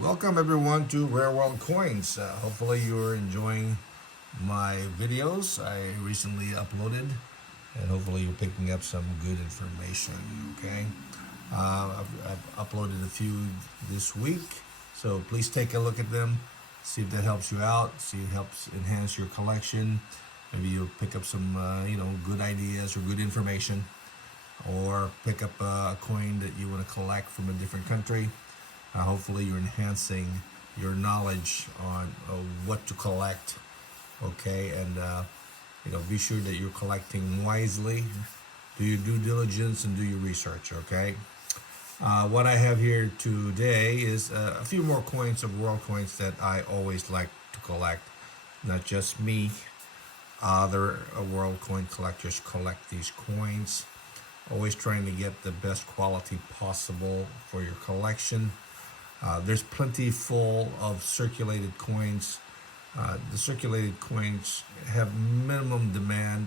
Welcome everyone to Rare World Coins. Hopefully you are enjoying my videos I recently uploaded, and hopefully you're picking up some good information. Okay, I've uploaded a few this week, so please take a look at them, see if that helps you out, see if it helps enhance your collection. Maybe you'll pick up some good ideas or good information, or pick up a coin that you want to collect from a different country. Hopefully, you're enhancing your knowledge on what to collect. Okay, and be sure that you're collecting wisely. Do your due diligence and do your research. Okay. What I have here today is a few more coins of world coins that I always like to collect. Not just me. Other world coin collectors collect these coins. Always trying to get the best quality possible for your collection. There's plenty full of circulated coins. The circulated coins have minimum demand.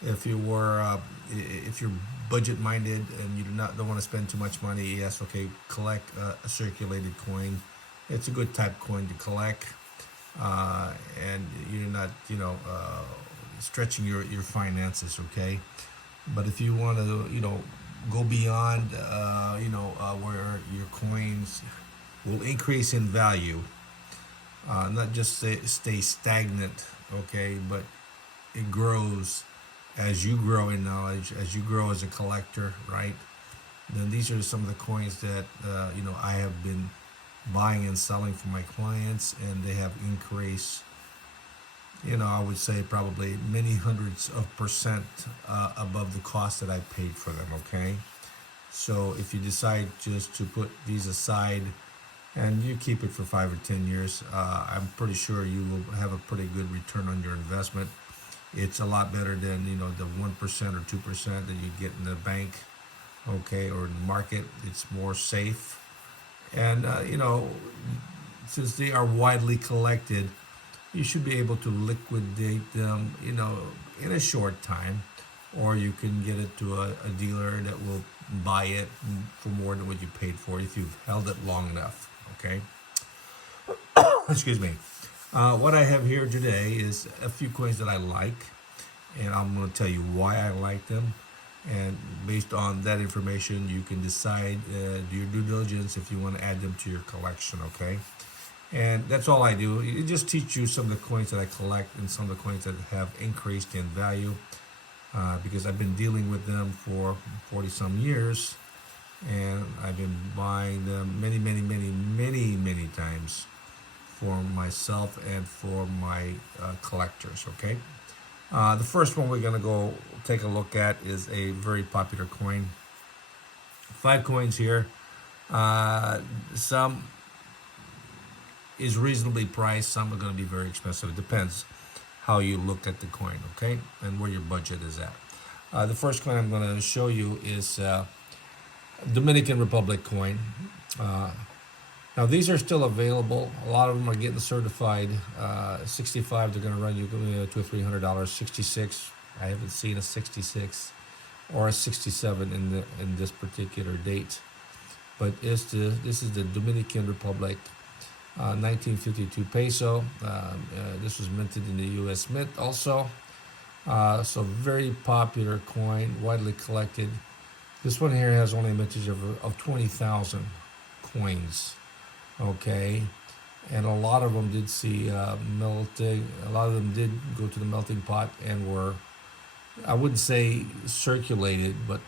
If you're budget minded and you don't want to spend too much money, yes, okay, collect a circulated coin. It's a good type coin to collect, and you're not stretching your finances. Okay, but if you want to go beyond where your coins will increase in value, not just stay stagnant, okay, but it grows as you grow in knowledge, as you grow as a collector, right? Then these are some of the coins that I have been buying and selling for my clients, and they have increased, I would say probably many hundreds of percent above the cost that I paid for them. Okay, so if you decide just to put these aside and you keep it for 5 or 10 years, I'm pretty sure you will have a pretty good return on your investment. It's a lot better than the 1% or 2% that you get in the bank, okay, or in the market. It's more safe, and since they are widely collected, you should be able to liquidate them, in a short time, or you can get it to a dealer that will buy it for more than what you paid for if you've held it long enough. Okay. Excuse me. What I have here today is a few coins that I like, and I'm going to tell you why I like them. And based on that information, you can decide, do your due diligence if you want to add them to your collection. Okay. And that's all I do. It just teach you some of the coins that I collect and some of the coins that have increased in value, because I've been dealing with them for 40 some years, and I've been buying them many times for myself and for my collectors. Okay. The first one we're going to go take a look at is a very popular coin. 5 coins here. Some is reasonably priced. Some are going to be very expensive. It depends how you look at the coin, okay, and where your budget is at. The first coin I'm going to show you is Dominican Republic coin. Now these are still available. A lot of them are getting certified. 65, they're going to run you $200 or $300. 66, I haven't seen a 66 or a 67 in this particular date. But this is the Dominican Republic. 1952 peso. This was minted in the U.S. Mint also. So very popular coin, widely collected. This one here has only a mintage of 20,000 coins. Okay, and a lot of them did see melting. A lot of them did go to the melting pot and were, I wouldn't say circulated, but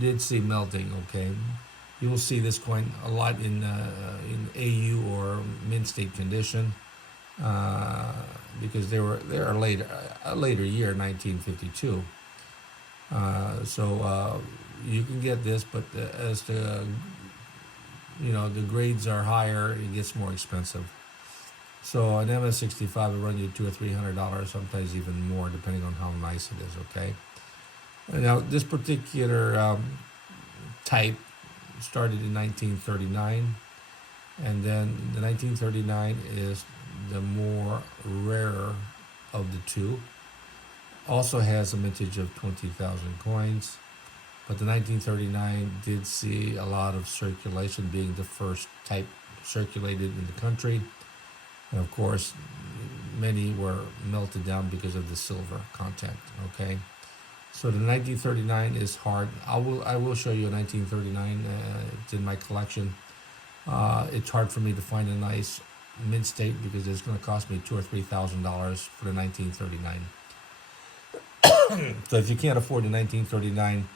did see melting. Okay. You will see this coin a lot in AU or mint state condition, because they're a later year, 1952. So you can get this, but as the grades are higher, it gets more expensive. So an MS65 will run you $200 or $300, sometimes even more, depending on how nice it is. Okay. Now this particular type started in 1939, and then the 1939 is the more rarer of the two. Also has a mintage of 20,000 coins, but the 1939 did see a lot of circulation, being the first type circulated in the country. And of course, many were melted down because of the silver content. Okay, so the 1939 is hard. I will show you a 1939. It's in my collection. It's hard for me to find a nice mint state because it's going to cost me $2,000 or $3,000 for the 1939. So if you can't afford the 1939,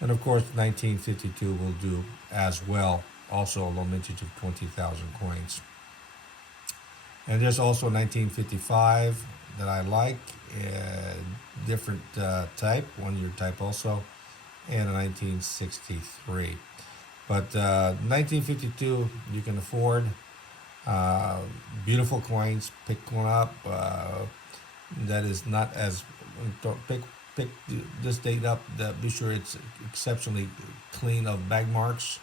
and of course 1952 will do as well. Also a low mintage of 20,000 coins. And there's also 1955 that I like, different type, 1 year type also, and a 1963. But 1952 you can afford. Beautiful coins. Pick one up. That is not as, don't pick this date up. That be sure it's exceptionally clean of bag marks.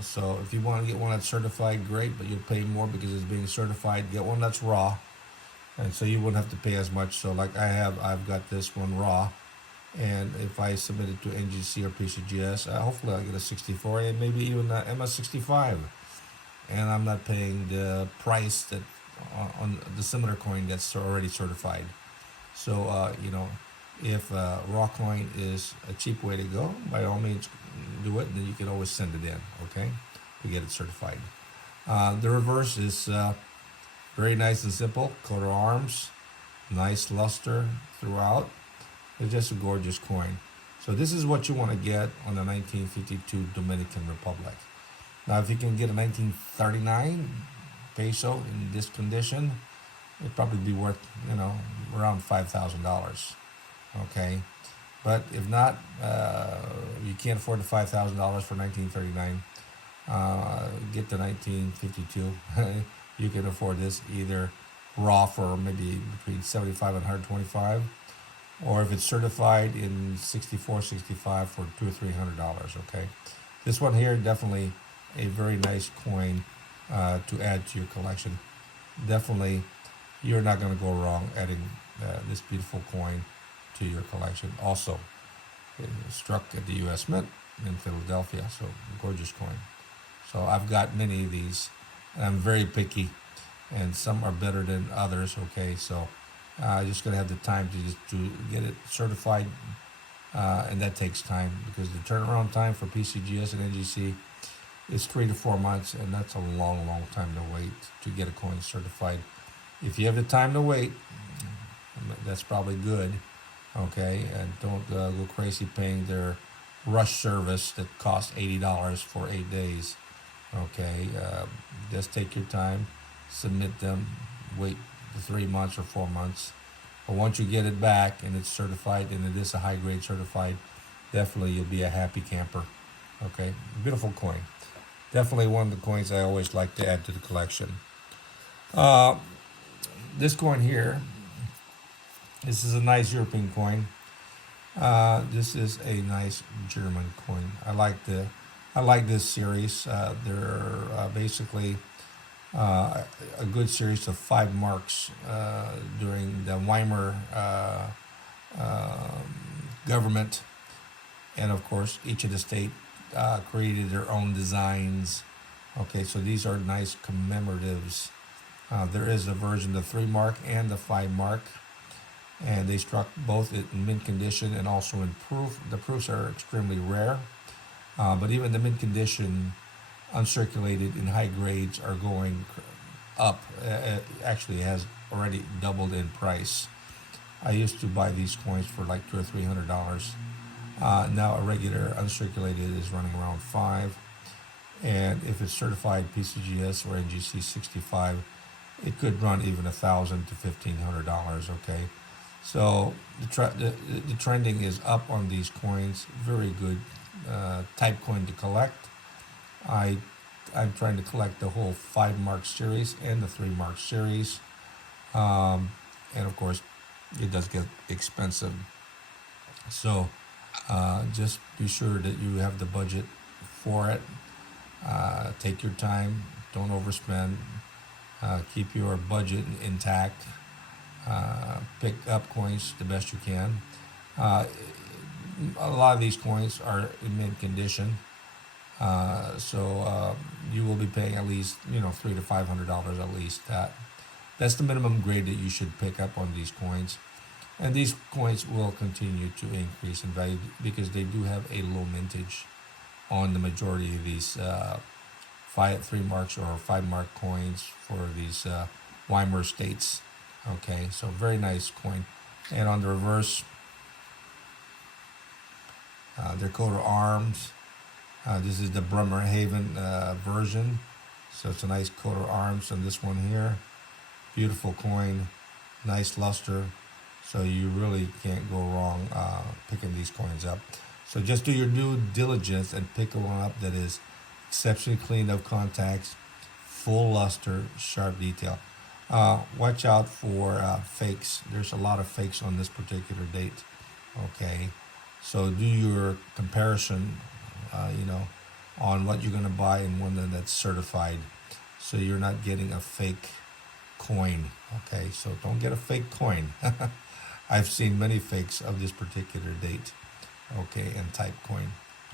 So if you want to get one that's certified, great, but you'll pay more because it's being certified. Get one that's raw, and so you wouldn't have to pay as much. So like I've got this one raw, and if I submit it to NGC or PCGS, hopefully I'll get a 64 and maybe even a MS65, and I'm not paying the price that on the similar coin that's already certified. So if raw coin is a cheap way to go, by all means do it, and then you can always send it in, okay, to get it certified. The reverse is very nice and simple. Coat of arms, nice luster throughout. It's just a gorgeous coin. So this is what you want to get on the 1952 Dominican Republic. Now if you can get a 1939 peso in this condition, it'd probably be worth around $5,000. Okay, but if not, you can't afford the $5,000 for 1939. Get the 1952. You can afford this either raw for maybe between 75 and 125, or if it's certified in 64, 65 for $200 or $300. Okay, this one here definitely a very nice coin to add to your collection. Definitely, you're not going to go wrong adding this beautiful coin to your collection. Also, it was struck at the U.S. Mint in Philadelphia, so gorgeous coin. So I've got many of these, and I'm very picky, and some are better than others. Okay, so I just gotta have the time to get it certified, and that takes time because the turnaround time for PCGS and NGC is 3 to 4 months, and that's a long, long time to wait to get a coin certified. If you have the time to wait, that's probably good. Okay, and don't go crazy paying their rush service that costs $80 for 8 days. Okay, just take your time, submit them, wait 3 months or 4 months. But once you get it back and it's certified, and it is a high grade certified, definitely you'll be a happy camper. Okay, beautiful coin. Definitely one of the coins I always like to add to the collection. This coin here, this is a nice European coin. This is a nice German coin. I like this series. They're basically a good series of 5 marks during the Weimar government, and of course each of the state created their own designs. Okay, so these are nice commemoratives. There is a version, the 3 mark and the 5 mark. And they struck both in mint condition and also in proof. The proofs are extremely rare, but even the mint condition, uncirculated in high grades, are going up. Actually, has already doubled in price. I used to buy these coins for like $200 or $300. Now a regular uncirculated is running around $5, and if it's certified PCGS or NGC 65, it could run even $1,000 to $1,500. Okay. So the trending is up on these coins. Very good type coin to collect. I'm trying to collect the whole 5 mark series and the 3 mark series, and of course it does get expensive. So just be sure that you have the budget for it. Take your time. Don't overspend. Keep your budget intact. Pick up coins the best you can. a lot of these coins are in mint condition, so you will be paying at least $300 to $500 at least. That's the minimum grade that you should pick up on these coins, and these coins will continue to increase in value because they do have a low mintage on the majority of these 3 marks or 5 mark coins for these Weimar states. Okay, so very nice coin. And on the reverse, their coat of arms. This is the Bremerhaven version. So it's a nice coat of arms on this one here. Beautiful coin, nice luster. So you really can't go wrong picking these coins up. So just do your due diligence and pick one up that is exceptionally cleaned of contacts, full luster, sharp detail. Watch out for fakes. There's a lot of fakes on this particular date. Okay, so do your comparison, on what you're going to buy and one that's certified, so you're not getting a fake coin. Okay, so don't get a fake coin. I've seen many fakes of this particular date. Okay, and type coin.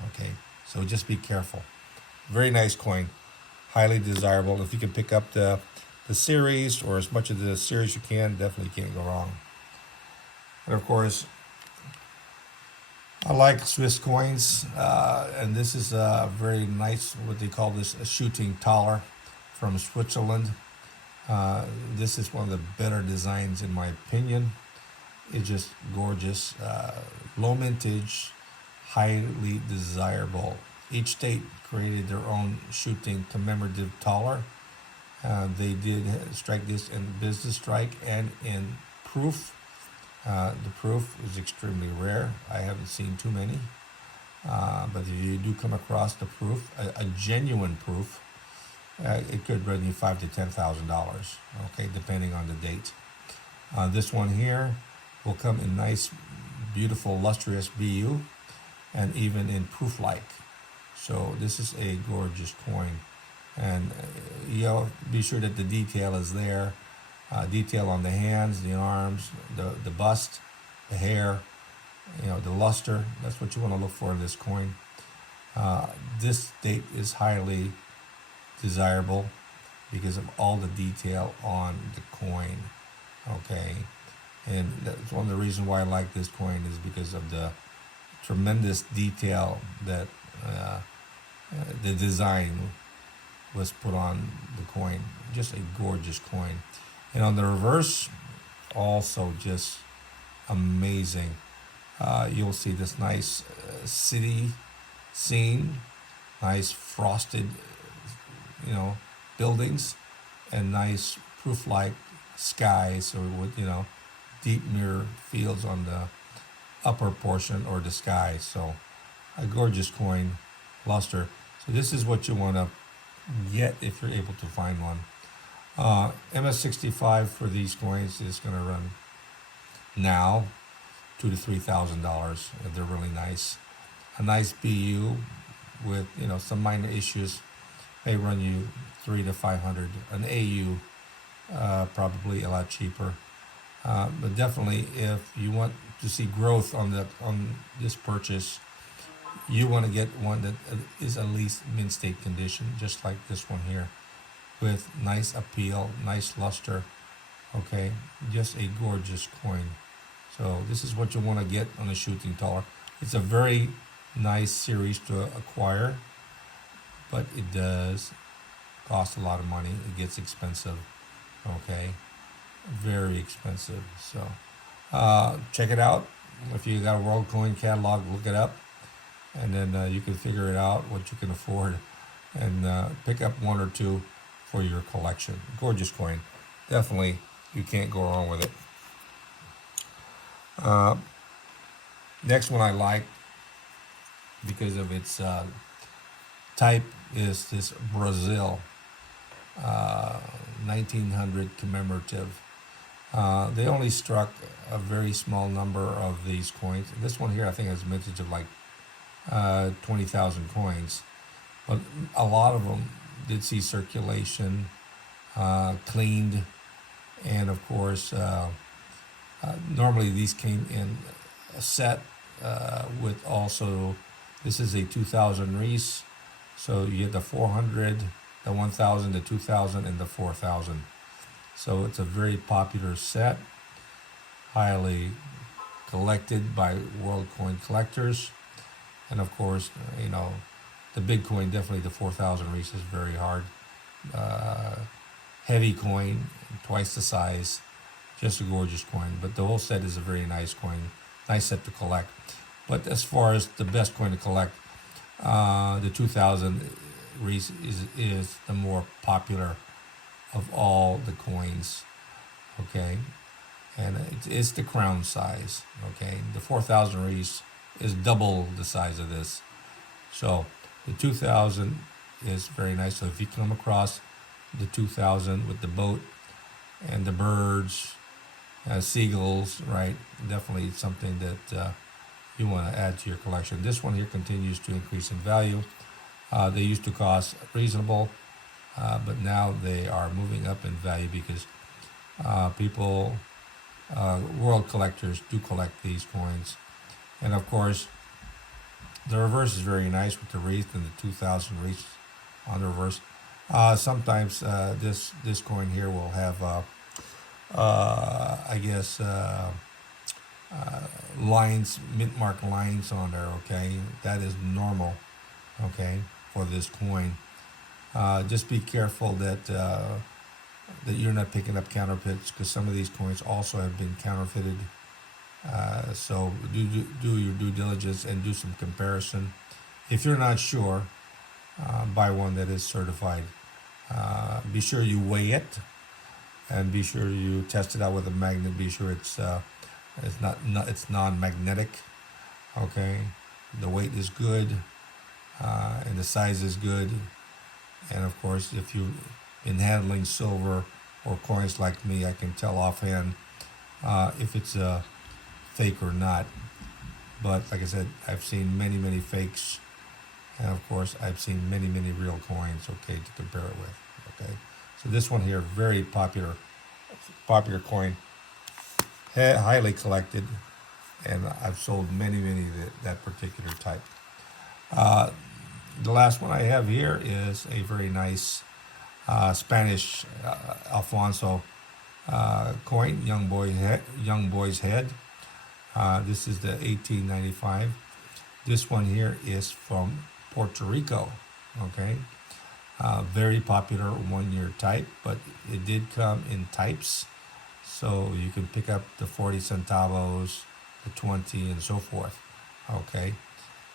Okay, so just be careful. Very nice coin, highly desirable. If you can pick up the series or as much of the series you can, definitely can't go wrong. And of course, I like Swiss coins, and this is a very nice, what they call this, a shooting taler from Switzerland. This is one of the better designs in my opinion. It's just gorgeous, low mintage, highly desirable. Each state created their own shooting commemorative taler. They did strike this in business strike and in proof. The proof is extremely rare. I haven't seen too many. But if you do come across the proof, a genuine proof, it could run you $5,000 to $10,000. Okay, depending on the date. This one here will come in nice, beautiful, lustrous BU, and even in proof-like. So this is a gorgeous coin, and be sure that the detail is there. Detail on the hands, the arms, the bust, the hair, the luster. That's what you want to look for in this coin. This date is highly desirable because of all the detail on the coin. Okay, and that's one of the reasons why I like this coin, is because of the tremendous detail that the design was put on the coin. Just a gorgeous coin. And on the reverse, also just amazing. You'll see this nice city scene, nice frosted, buildings, and nice proof-like skies, or with deep mirror fields on the upper portion or the sky. So a gorgeous coin, luster. So this is what you want to get if you're able to find one. MS65 for these coins is going to run now $2,000 to $3,000. They're really nice. A nice BU with some minor issues may run you $300 to $500. An AU probably a lot cheaper. But definitely, if you want to see growth on this purchase, you want to get one that is at least mint state condition, just like this one here, with nice appeal, nice luster. Okay, just a gorgeous coin. So this is what you want to get on a shooting taler. It's a very nice series to acquire, but it does cost a lot of money. It gets expensive. Okay, very expensive. So check it out. If you got a World Coin catalog, look it up, and then you can figure it out what you can afford, and pick up one or two for your collection. Gorgeous coin. Definitely, you can't go wrong with it. Next one I like because of its type is this Brazil 1900 commemorative. They only struck a very small number of these coins. This one here I think has a mintage of like 20,000 coins, but a lot of them did see circulation, cleaned, and of course normally these came in a set, with also, this is a 2000 Reese. So you get the 400, the 1000, the 2000, and the 4000. So it's a very popular set, highly collected by world coin collectors. And of course, the big coin, definitely the 4000 Reese is very hard. Uh, Heavy coin, twice the size, just a gorgeous coin. But the whole set is a very nice coin, nice set to collect. But as far as the best coin to collect, the 2000 Reese is the more popular of all the coins, okay? And it's the crown size, okay? The 4000 Reese is double the size of this. So the 2000 is very nice. So if you come across the 2000 with the boat and the birds, seagulls, right? Definitely something that you want to add to your collection. This one here continues to increase in value. They used to cost reasonable, but now they are moving up in value because people, world collectors, do collect these coins. And of course, the reverse is very nice with the wreath and the 2000 wreath on the reverse. Sometimes this coin here will have, I guess, lines, mint mark lines on there. Okay, that is normal. Okay, for this coin, just be careful that that you're not picking up counterfeits, because some of these coins also have been counterfeited. So do your due diligence and do some comparison. If you're not sure, buy one that is certified. Be sure you weigh it, and be sure you test it out with a magnet. Be sure it's it's non-magnetic. Okay, the weight is good, and the size is good. And of course, if you've been handling silver or coins like me, I can tell offhand if it's a fake or not. But like I said, I've seen many fakes, and of course I've seen many real coins, okay, to compare it with. Okay, so this one here, very popular coin, highly collected, and I've sold many that particular type. The last one I have here is a very nice Spanish Alfonso coin, young boy's head. This is the 1895. This one here is from Puerto Rico. Okay, very popular 1 year type, but it did come in types, so you can pick up the 40 centavos, the 20, and so forth. Okay,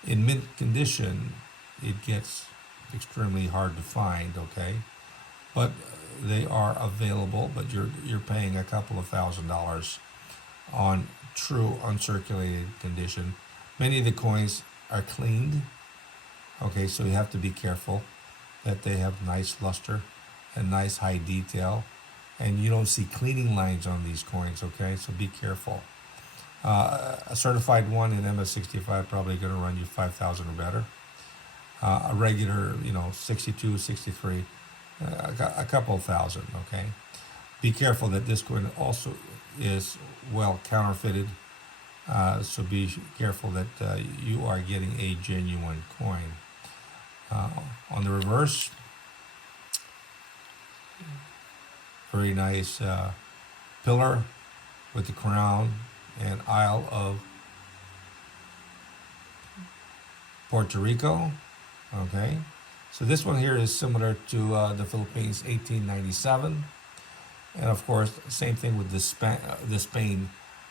in mint condition, it gets extremely hard to find. Okay, but they are available. But you're paying a couple of $1,000s on true uncirculated condition. Many of the coins are cleaned. Okay, so you have to be careful that they have nice luster and nice high detail, and you don't see cleaning lines on these coins. Okay, so be careful. A certified one in MS65 probably going to run you 5,000 or better. A regular, 62, 63, a couple of thousand. Okay, be careful that this coin also is well counterfeited. So be careful that you are getting a genuine coin. On the reverse, very nice pillar with the crown and Isle of Puerto Rico. Okay, so this one here is similar to the Philippines 1897, and of course same thing with the Spain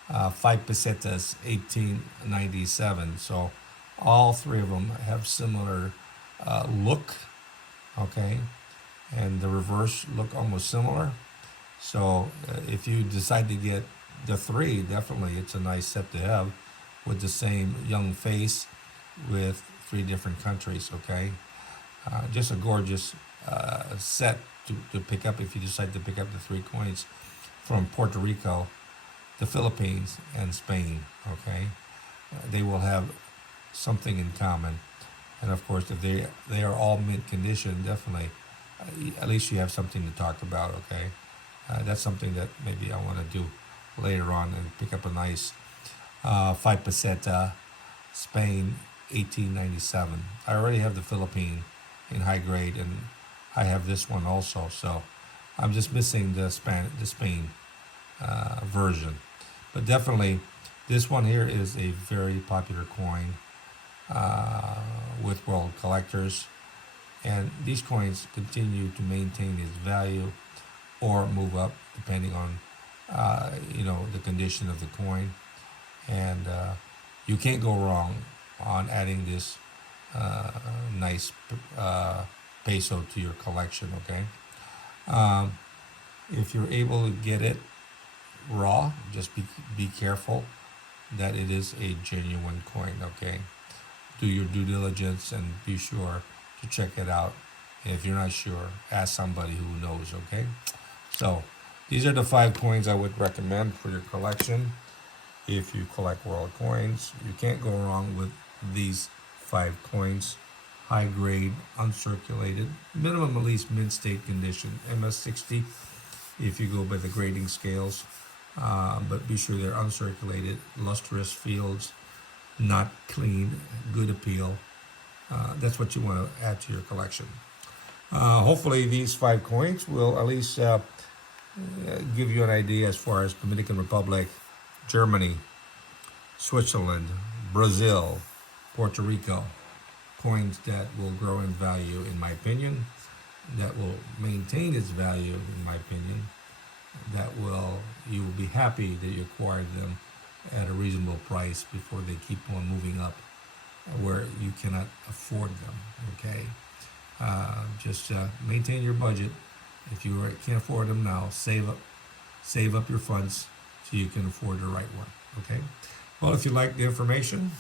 5 pesetas 1897. So all three of them have similar look. Okay, and the reverse look almost similar. So if you decide to get the three, definitely it's a nice set to have with the same young face with three different countries. Okay, just a gorgeous set to pick up if you decide to pick up the three coins from Puerto Rico, the Philippines, and Spain. Okay, they will have something in common, and of course if they are all mint condition, definitely at least you have something to talk about. Okay, that's something that maybe I want to do later on, and pick up a nice 5 peseta Spain, 1897. I already have the Philippine in high grade, and I have this one also. So I'm just missing the Spain version. But definitely, this one here is a very popular coin with world collectors, and these coins continue to maintain its value or move up depending on the condition of the coin, and you can't go wrong on adding this nice peso to your collection. Okay, if you're able to get it raw, just be careful that it is a genuine coin. Okay, do your due diligence and be sure to check it out. And if you're not sure, ask somebody who knows. Okay, so these are the 5 coins I would recommend for your collection. If you collect world coins, you can't go wrong with these 5 coins. High grade, uncirculated, minimum at least mint state condition, MS60 if you go by the grading scales. But be sure they're uncirculated, lustrous fields, not clean, good appeal. That's what you want to add to your collection. Hopefully these 5 coins will at least give you an idea as far as Dominican Republic, Germany, Switzerland, Brazil, Puerto Rico, coins that will grow in value, in my opinion, that will maintain its value, in my opinion, you will be happy that you acquired them at a reasonable price before they keep on moving up where you cannot afford them. Okay, just maintain your budget. If you can't afford them now, save up your funds so you can afford the right one. Okay, well, if you like the information,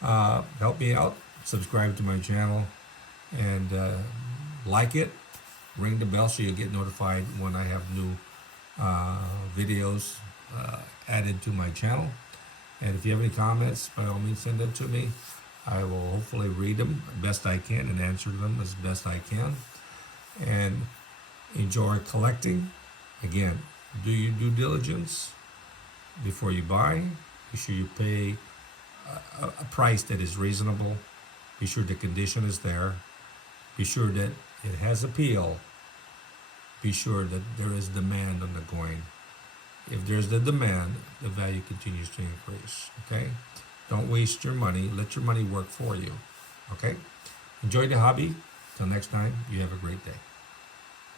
help me out, subscribe to my channel, and like it, ring the bell so you get notified when I have new videos added to my channel. And if you have any comments, by all means send them to me. I will hopefully read them best I can and answer them as best I can. And enjoy collecting. Again, do your due diligence before you buy. Be sure you pay a price that is reasonable. Be sure the condition is there. Be sure that it has appeal. Be sure that there is demand on the coin. If there's the demand, the value continues to increase. Okay? Don't waste your money. Let your money work for you. Okay? Enjoy the hobby. Till next time, you have a great day.